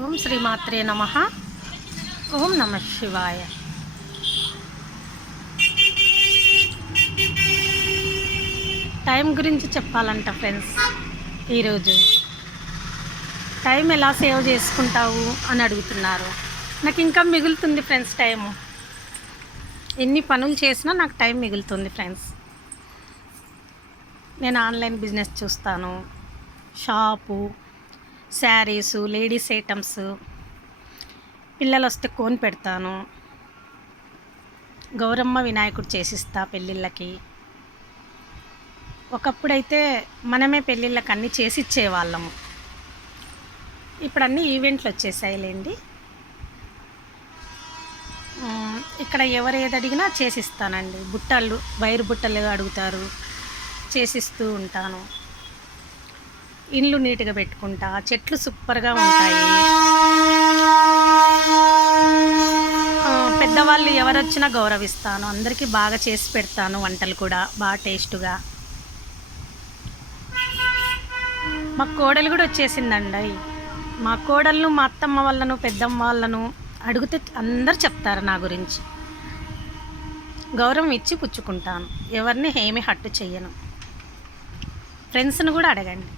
ఓం శ్రీమాత్రే నమః. ఓం నమ శివాయ. టైం గురించి చెప్పాలంట ఫ్రెండ్స్. ఈరోజు టైం ఎలా సేవ్ చేసుకుంటావు అని అడుగుతున్నారు. నాకు ఇంకా మిగులుతుంది ఫ్రెండ్స్ టైము. ఎన్ని పనులు చేసినా నాకు టైం మిగులుతుంది ఫ్రెండ్స్. నేను ఆన్లైన్ బిజినెస్ చూస్తాను, షాపు, శారీసు, లేడీస్ ఐటమ్స్, పిల్లలు వస్తే కోన్ పెడతాను, గౌరమ్మ వినాయకుడు చేసిస్తా పెళ్ళిళ్ళకి. ఒకప్పుడైతే మనమే పెళ్ళిళ్ళకి అన్నీ చేసి ఇచ్చేవాళ్ళము. ఇప్పుడు అన్నీ ఈవెంట్లు వచ్చేసాయిలేండి. ఇక్కడ ఎవరు ఏది అడిగినా చేసిస్తానండి. బుట్టలు, వైరు బుట్టలు అడుగుతారు, చేసిస్తూ ఉంటాను. ఇండ్లు నీట్గా పెట్టుకుంటా, చెట్లు సూపర్గా ఉంటాయి. పెద్దవాళ్ళు ఎవరు వచ్చినా గౌరవిస్తాను, అందరికీ బాగా చేసి పెడతాను. వంటలు కూడా బాగా టేస్టుగా. మా కోడలు కూడా వచ్చేసిందండి. మా కోడలను, మా అత్తమ్మ వాళ్ళను, పెద్దమ్మ వాళ్ళను అడిగితే అందరు చెప్తారు నా గురించి. గౌరవం ఇచ్చి పుచ్చుకుంటాను, ఎవరిని ఏమీ హట్టు చెయ్యను. ఫ్రెండ్స్ని కూడా అడగండి,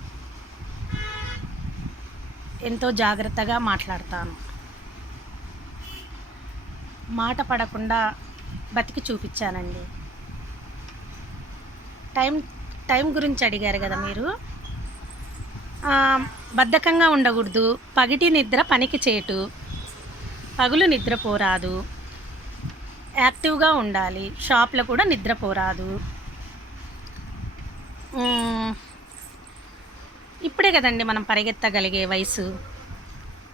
ఎంతో జాగ్రత్తగా మాట్లాడతాను. మాట పడకుండా బతికి చూపించానండి. టైం గురించి అడిగారు కదా మీరు. బద్ధకంగా ఉండకూడదు. పగిటి నిద్ర పనికి చేటు, పగులు నిద్రపోరాదు. యాక్టివ్గా ఉండాలి. షాప్లో కూడా నిద్రపోరాదు. ఇప్పుడే కదండి మనం పరిగెత్తగలిగే వయసు.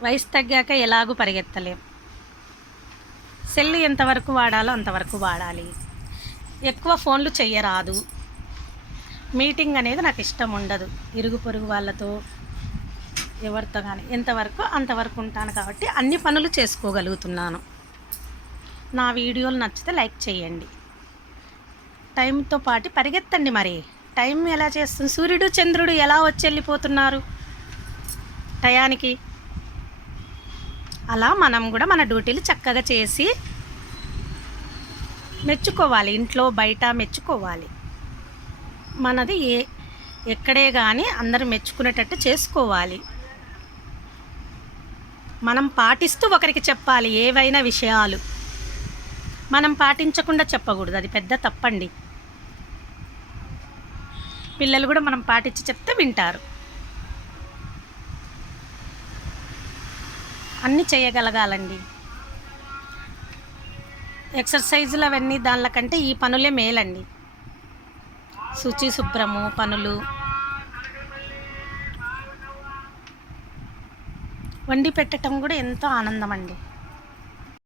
వయసు తగ్గాక ఎలాగూ పరిగెత్తలేం. సెల్ ఎంతవరకు వాడాలో అంతవరకు వాడాలి. ఎక్కువ ఫోన్లు చెయ్యరాదు. మీటింగ్ అనేది నాకు ఇష్టం ఉండదు. ఇరుగు పొరుగు వాళ్ళతో, ఎవరితో కానీ ఎంతవరకు అంతవరకు ఉంటాను కాబట్టి అన్ని పనులు చేసుకోగలుగుతున్నాను. నా వీడియోలు నచ్చితే లైక్ చేయండి. టైంతో పాటు పరిగెత్తండి. మరి టైం ఎలా చేస్తుంది? సూర్యుడు చంద్రుడు ఎలా వచ్చి వెళ్ళిపోతున్నారు టయానికి. అలా మనం కూడా మన డ్యూటీలు చక్కగా చేసి మెచ్చుకోవాలి. ఇంట్లో బయట మెచ్చుకోవాలి. మనది ఎక్కడే కానీ అందరూ మెచ్చుకునేటట్టు చేసుకోవాలి. మనం పాటిస్తూ ఒకరికి చెప్పాలి. ఏవైనా విషయాలు మనం పాటించకుండా చెప్పకూడదు. అది పెద్ద తప్పండి. పిల్లలు కూడా మనం పాటించి చెప్తే వింటారు. అన్నీ చేయగలగాలండి. ఎక్సర్సైజులు అవన్నీ దానికంటే ఈ పనులే మేలండి. శుచి శుభ్రము పనులు. వండి పెట్టడం కూడా ఎంతో ఆనందం అండి.